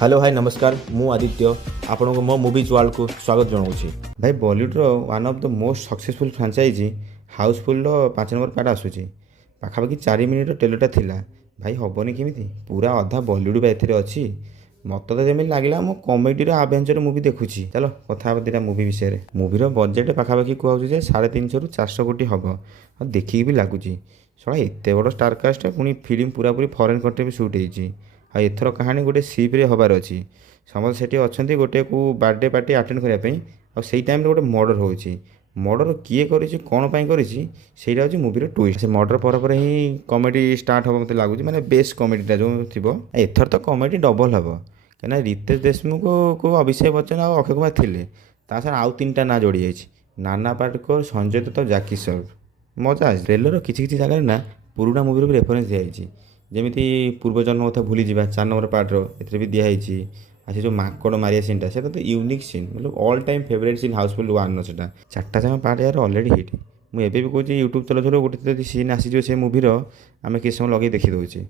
Hello hi नमस्कार मु आदित्य आपन को मो मूवीज वर्ल्ड को स्वागत जनाऊँगी भाई Bollywood one of the most successful franchise Housefull 5 number part आसूची पाखापाखि 4 मिनिट ट्रेलरटा थिला भाई हेनी केमी पूरा अधा बॉलीवुड एथेरे अच्छी मत तो जमी लगे मो कमेडी आभेंचर मुवी देखुची चलो कथा दुटा मुवी विषय मुवीर बजेट पाखापाखि कहूँ 350 ରୁ 400 कोटी हम और देखिक भी लगुच सड़ा एत बड़ स्टारकास्ट पुणी फिल्म पूरा पूरी फरेन कंट्री भी सुट होती एथर कहानी गोटे सीप्रे हबार अच्छी समस्त से अच्छा गोटे को बर्थडे पार्टी आटेड करने आ से टाइम गोटे मर्डर होची मर्डर किए कौन करा हूँ मुवीर ट्विस्ट से मर्डर पर ही कमेडी स्टार्ट हम मतलब लगुच माने बेस्ट कमेडीटा जो थी एथर तो कमेडी डबल हम कहीं रितेश देशमुख को अभिषेक बच्चन और अक्षय कुमार थे ता साथ आउ 3टा ना जोड़ी जाइए नाना पाटेकर संजय दत्त जैकी श्रॉफ मजा ट्रेलर किसी जगह ना पुराना मुवी भी रेफरेन्स दिखाई जमी पूर्वजन्म कथा भूली जा 4 नंबर पार्टर ए भी दिखाई से जो माकड़ मारिया सीनटा से तो यूनिक सीन मतलब all time favourite scene Housefull 1 से 4टा जमा पार्ट यार ऑलरेडी हिट मुझे भी कहूँ यूट्यूब चलो गोटे सीन आसी से मुवीर आम किस समय लगे देखी दूचे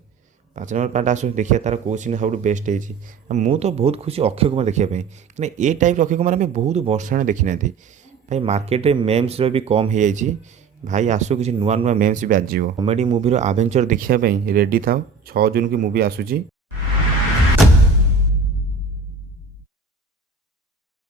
5 नंबर पार्ट आस देखिए तार कौ सीन सब बेस्ट है मु तो बहुत खुशी अक्षय कुमार देखापी कहीं ए टाइप अक्षय कुमार आम बहुत वर्ष देखी ना भाई मार्केट में मेम्स भी कम हो जाए भाई आसु किसी नुआ नुआ मेम्स भी आजो कमेडी मुवीर आभेंचर देखापी रेडी था 6 जून की मुवी आसूची।